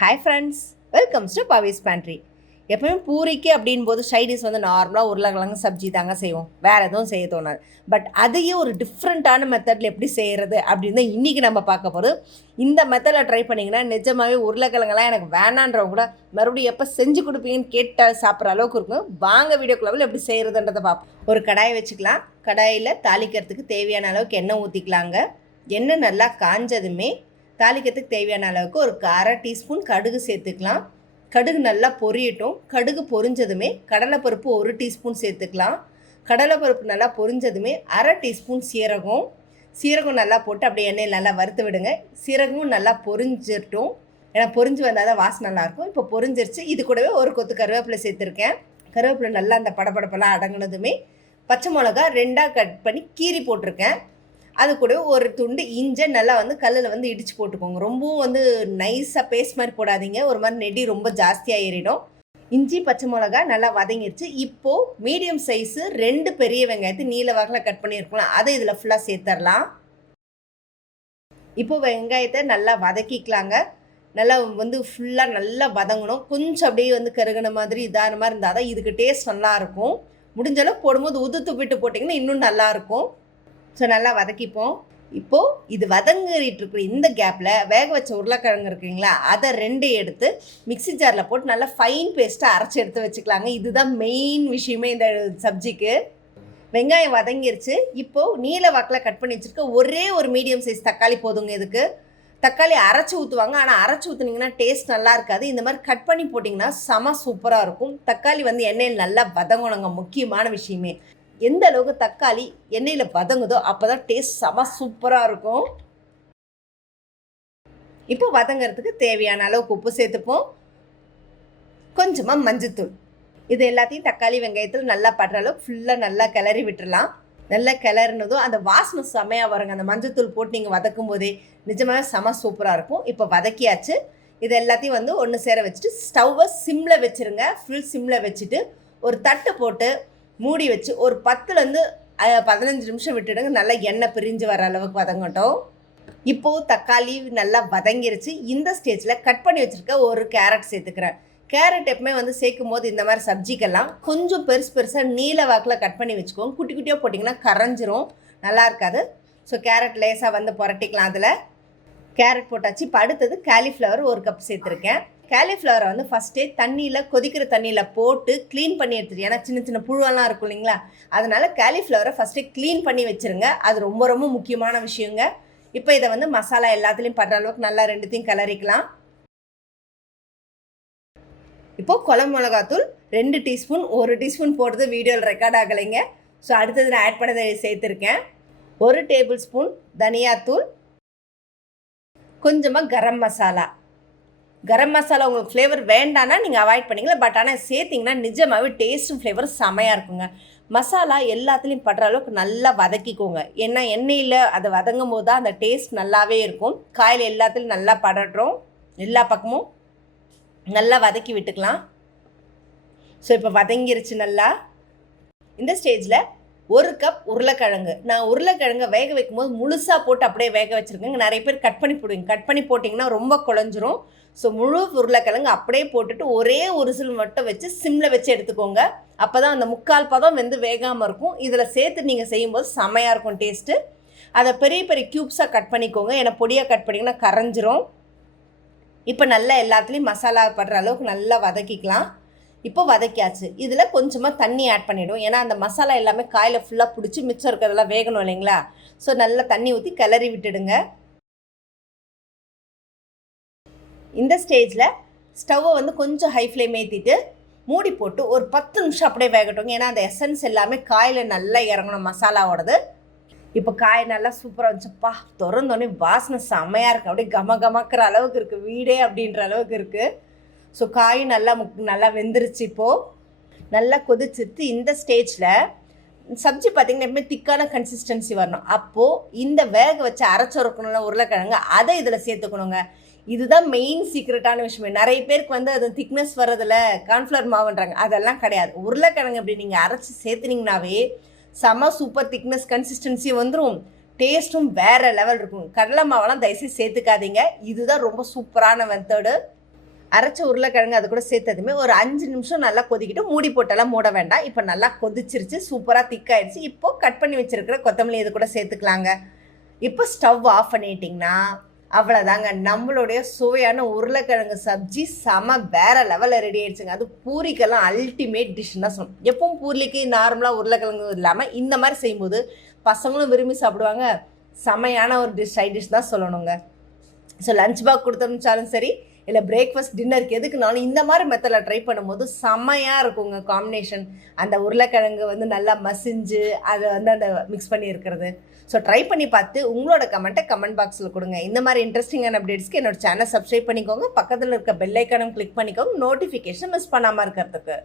Hi friends, welcomes to Pavis pantry. எப்பவுமே பூரிக்கு அப்படின் போது சைடிஷ் வந்து நார்மலாக உருளைக்கிழங்கு சப்ஜி தாங்க செய்வோம், வேறு எதுவும் செய்ய தோணாது. பட் அதையே ஒரு டிஃப்ரெண்ட்டான மெத்தடில் எப்படி செய்கிறது அப்படின்னு தான் இன்றைக்கி நம்ம பார்க்க போகிறோம். இந்த மெத்தடில் ட்ரை பண்ணிங்கன்னா நிஜமாகவே உருளைக்கிழங்கெல்லாம் எனக்கு வேணான்றவங்க கூட மறுபடியும் எப்போ செஞ்சு கொடுப்பீங்கன்னு கேட்டால் சாப்பிட்ற அளவுக்கு இருக்கும். வாங்க வீடியோக்குள்ளே எப்படி செய்கிறதுன்றதை பார்ப்போம். ஒரு கடாயை வச்சுக்கலாம். கடாயில் தாளிக்கிறதுக்கு தேவையான அளவுக்கு எண்ணெய் ஊற்றிக்கலாங்க. எண்ணெய் நல்லா காஞ்சதுமே தாளிக்கிறதுக்கு தேவையான அளவுக்கு ஒரு அரை டீஸ்பூன் கடுகு சேர்த்துக்கலாம். கடுகு நல்லா பொரியட்டும். கடுகு பொரிஞ்சதுமே கடலைப்பருப்பு 1 டீஸ்பூன் சேர்த்துக்கலாம். கடலைப்பருப்பு நல்லா பொரிஞ்சதுமே அரை டீஸ்பூன் சீரகம் நல்லா போட்டு அப்படியே எண்ணெயில் நல்லா வறுத்து விடுங்க. சீரகமும் நல்லா பொரிஞ்சிட்டும், ஏன்னா பொரிஞ்சு வந்தால் தான் வாசனை நல்லாயிருக்கும். இப்போ பொரிஞ்சிருச்சு. இது கூடவே ஒரு கொத்து கருவேப்பிலை சேர்த்துருக்கேன். கருவேப்பிலை நல்லா அந்த படப்படப்பெல்லாம் அடங்கினதுமே பச்சை மிளகா 2ஆக கட் பண்ணி கீரி போட்டிருக்கேன். அது கூட ஒரு துண்டு இஞ்சை நல்லா வந்து கல்லில் வந்து இடித்து போட்டுக்கோங்க. ரொம்பவும் நைஸாக பேஸ்ட் மாதிரி போடாதீங்க, ஒரு மாதிரி நெடி ரொம்ப ஜாஸ்தியாக ஏறிடும். இஞ்சி பச்சை மிளகா நல்லா வதங்கிடுச்சு. இப்போது மீடியம் சைஸு 2 பெரிய வெங்காயத்தை நீல வாக்கில் கட் பண்ணியிருக்கலாம், அதை இதில் ஃபுல்லாக சேர்த்துடலாம். இப்போது வெங்காயத்தை நல்லா வதக்கிக்கலாங்க. நல்லா ஃபுல்லாக நல்லா வதங்கணும். கொஞ்சம் அப்படியே கருகின மாதிரி இதான மாதிரி இருந்தால் தான் இதுக்கு டேஸ்ட் நல்லாயிருக்கும். முடிஞ்சளவு போடும்போது உதுத்து விட்டு போட்டிங்கன்னா இன்னும் நல்லாயிருக்கும். ஸோ நல்லா வதக்கிப்போம். இப்போது இது வதங்கிட்டு இருக்கிற இந்த கேப்பில் வேக வச்ச உருளைக்கிழங்கு இருக்குங்களா, அதை 2 எடுத்து மிக்சி ஜாரில் போட்டு நல்லா ஃபைன் பேஸ்ட்டாக அரைச்சி எடுத்து வச்சுக்கலாங்க. இதுதான் மெயின் விஷயமே இந்த சப்ஜிக்கு. வெங்காயம் வதங்கிருச்சு. இப்போது நீல வாக்கில் கட் பண்ணி வச்சுருக்க ஒரே ஒரு மீடியம் சைஸ் தக்காளி போதுங்க. இதுக்கு தக்காளி அரைச்சி ஊற்றுவாங்க, ஆனால் அரைச்சி ஊற்றுனீங்கன்னா டேஸ்ட் நல்லா இருக்காது. இந்த மாதிரி கட் பண்ணி போட்டிங்கன்னா செம சூப்பராக இருக்கும். தக்காளி எண்ணெயில் நல்லா வதங்கணுங்க, முக்கியமான விஷயமே. எந்த அளவுக்கு தக்காளி எண்ணெயில் வதங்குதோ அப்போ தான் டேஸ்ட் செம சூப்பராக இருக்கும். இப்போ வதங்கிறதுக்கு தேவையான அளவுக்கு உப்பு சேர்த்துப்போம். கொஞ்சமாக மஞ்சத்தூள். இது எல்லாத்தையும் தக்காளி வெங்காயத்தில் நல்லா படுற அளவுக்கு ஃபுல்லாக நல்லா கிளறி விட்டுடலாம். நல்லா கிளறினதும் அந்த வாசனை செமையாக வருங்க. அந்த மஞ்சத்தூள் போட்டு நீங்கள் வதக்கும் போதே நிஜமாக செம சூப்பராக இருக்கும். இப்போ வதக்கியாச்சு. இது எல்லாத்தையும் ஒன்று சேர வச்சுட்டு ஸ்டவ்வை சிம்மில் வச்சுருங்க. ஃபுல் சிம்மில் வச்சுட்டு ஒரு தட்டு போட்டு மூடி வச்சு ஒரு 10லேருந்து 15 நிமிஷம் விட்டுடுங்க. நல்லா எண்ணெய் பிரிஞ்சு வர அளவுக்கு வதங்கட்டும். இப்போது தக்காளி நல்லா வதங்கிருச்சு. இந்த ஸ்டேஜில் கட் பண்ணி வச்சுருக்க ஒரு கேரட் சேர்த்துக்கிறேன். கேரட் எப்பவுமே சேர்க்கும் போது இந்த மாதிரி சப்ஜிக்கெல்லாம் கொஞ்சம் பெருசாக நீல வாக்கில் கட் பண்ணி வச்சுக்கோங்க. குட்டி குட்டியாக போட்டிங்கன்னா கரைஞ்சிரும், நல்லா இருக்காது. ஸோ கேரட் லேசாக புரட்டிக்கலாம். அதில் கேரட் போட்டாச்சு. இப்போ அடுத்தது காலிஃப்ளவர் 1 கப் சேர்த்துருக்கேன். காலிஃப்ளவரை ஃபஸ்ட்டே கொதிக்கிற தண்ணியில் போட்டு க்ளீன் பண்ணி எடுத்துட்டு, ஏன்னா சின்ன சின்ன புழுவெல்லாம் இருக்கும் இல்லைங்களா, அதனால் காலிஃப்ளவரை ஃபஸ்ட்டே க்ளீன் பண்ணி வச்சுருங்க. அது ரொம்ப ரொம்ப முக்கியமான விஷயங்க. இப்போ இதை மசாலா எல்லாத்துலேயும் படுற அளவுக்கு நல்லா 2த்தையும் கிளறிக்கலாம். இப்போது குழம்பு மிளகாத்தூள் 2 டீஸ்பூன், 1 டீஸ்பூன் போடுறது வீடியோவில் ரெக்கார்ட் ஆகலைங்க. ஸோ அடுத்தது நான் ஆட் பண்ணதை சேர்த்துருக்கேன். 1 டேபிள் ஸ்பூன் தனியாத்தூள், கொஞ்சமாக கரம் மசாலா. கரம் மசாலா உங்களுக்கு ஃப்ளேவர் வேண்டான்னா நீங்கள் அவாய்ட் பண்ணிங்களா, பட் ஆனால் சேர்த்திங்கன்னா நிஜமாகவே டேஸ்ட்டும் ஃப்ளேவரும் செமையாக இருக்குங்க. மசாலா எல்லாத்துலேயும் படுற அளவுக்கு நல்லா வதக்கிக்கோங்க. ஏன்னா எண்ணெயில் அதை வதங்கும் போது தான் அந்த டேஸ்ட் நல்லாவே இருக்கும். காயில் எல்லாத்துலேயும் நல்லா படட்டும். எல்லா பக்கமும் நல்லா வதக்கி விட்டுக்கலாம். ஸோ இப்போ வதங்கிருச்சு நல்லா. இந்த ஸ்டேஜில் 1 கப் உருளைக்கிழங்கு. நான் உருளைக்கிழங்கை வேக வைக்கும் போது முழுசாக போட்டு அப்படியே வேக வச்சுருக்கேங்க. நிறைய பேர் கட் பண்ணி போடுவீங்க. கட் பண்ணி போட்டிங்கன்னா ரொம்ப குழஞ்சிரும். ஸோ முழு உருளைக்கிழங்கு அப்படியே போட்டுட்டு ஒரே ஒரு சில் மட்டும் வச்சு சிம்மில் வச்சு எடுத்துக்கோங்க. அப்போ தான் அந்த 3/4 பதம் வேகாமல் இருக்கும். இதில் சேர்த்து நீங்கள் செய்யும்போது செமையாக இருக்கும் டேஸ்ட்டு. அதை பெரிய பெரிய க்யூப்ஸாக கட் பண்ணிக்கோங்க, ஏன்னா பொடியாக கட் பண்ணிங்கன்னா கரைஞ்சிரும். இப்போ நல்லா எல்லாத்துலேயும் மசாலா படுற அளவுக்கு நல்லா வதக்கிக்கலாம். இப்போ வதக்கியாச்சு. இதில் கொஞ்சமாக தண்ணி ஆட் பண்ணிவிடும், ஏன்னா அந்த மசாலா எல்லாமே காயில் ஃபுல்லாக பிடிச்சி மிச்சம் இருக்கிறதெல்லாம் வேகணும் இல்லைங்களா. ஸோ நல்லா தண்ணி ஊற்றி கிளறி விட்டுடுங்க. இந்த ஸ்டேஜில் ஸ்டவ்வை கொஞ்சம் ஹை ஃப்ளேம் ஏற்றிட்டு மூடி போட்டு ஒரு 10 நிமிஷம் அப்படியே வேகட்டுங்க, ஏன்னா அந்த எசன்ஸ் எல்லாமே காயில் நல்லா இறங்கணும் மசாலாவோடது. இப்போ காய் நல்லா சூப்பராக இருந்துச்சுப்பா. திறந்தோடனே வாசனை செம்மையாக இருக்குது. அப்படியே கமக்கிற அளவுக்கு இருக்குது வீடே அப்படின்ற அளவுக்கு இருக்குது. ஸோ காய் நல்லா வெந்துருச்சு. இப்போது நல்லா கொதிச்சிட்டு இந்த ஸ்டேஜில் சப்ஜி பார்த்திங்கன்னா எப்பவுமே திக்கான கன்சிஸ்டன்சி வரணும். அப்போது இந்த வேக வச்சு அரைச்சிருக்கணும்ல உருளைக்கிழங்கு, அதை இதில் சேர்த்துக்கணுங்க. இதுதான் மெயின் சீக்ரெட்டான விஷயமே. நிறைய பேருக்கு அது திக்னஸ் வர்றதில்ல, கார்ன்ஃப்ளவர் மாவுன்றாங்க. அதெல்லாம் கிடையாது. உருளைக்கிழங்கு அப்படி நீங்கள் அரைச்சி சேர்த்துனீங்கன்னாவே செம சூப்பர் திக்னஸ் கன்சிஸ்டன்சி வந்துடும். டேஸ்ட்டும் வேறு லெவல் இருக்கும். கடலை மாவெல்லாம் தயவுசெய்து சேர்த்துக்காதீங்க. இதுதான் ரொம்ப சூப்பரான மெத்தடு. அரைச்ச உருளைக்கிழங்கு அது கூட சேர்த்ததுமே ஒரு 5 நிமிஷம் நல்லா கொதிக்கிட்டு மூடி போட்டெல்லாம் மூட வேண்டாம். இப்போ நல்லா கொதிச்சிருச்சு, சூப்பராக திக்காயிடுச்சு. இப்போது கட் பண்ணி வச்சுருக்கிற கொத்தமல்லி இது கூட சேர்த்துக்கலாங்க. இப்போ ஸ்டவ் ஆஃப் பண்ணிட்டிங்கன்னா அவ்வளோதாங்க, நம்மளுடைய சுவையான உருளைக்கிழங்கு சப்ஜி செம வேறு லெவலில் ரெடி ஆயிடுச்சுங்க. அது பூரிக்கெல்லாம் அல்டிமேட் டிஷ்ன்னு தான் சொல்லணும். எப்பவும் பூரிக்கு நார்மலாக உருளைக்கிழங்கு இல்லாமல் இந்த மாதிரி செய்யும்போது பசங்களும் விரும்பி சாப்பிடுவாங்க. செமையான ஒரு சைட் டிஷ் தான் சொல்லணுங்க. ஸோ லஞ்ச் பாக்ஸ் கொடுத்தனுச்சாலும் சரி, இல்லை பிரேக்ஃபாஸ்ட் டின்னருக்கு எதுக்குனாலும் இந்த மாதிரி மெத்தடில் ட்ரை பண்ணும்போது செம்மையாக இருக்குங்க காம்பினேஷன். அந்த உருளைக்கிழங்கு வந்து நல்லா மசிஞ்சு அதை வந்து அந்த மிக்ஸ் பண்ணி இருக்கிறது. ஸோ ட்ரை பண்ணி பார்த்து உங்களோட கமெண்ட்டை கமெண்ட் பாக்ஸில் கொடுங்க. இந்த மாதிரி இன்ட்ரெஸ்டிங்கான அப்டேட்ஸ்க்கு என்னோட சேனல் சப்ஸ்கிரைப் பண்ணிக்கோங்க. பக்கத்தில் இருக்க பெல் ஐக்கானும் கிளிக் பண்ணிக்கோங்க, நோட்டிஃபிகேஷன் மிஸ் பண்ணாமல் இருக்கிறதுக்கு.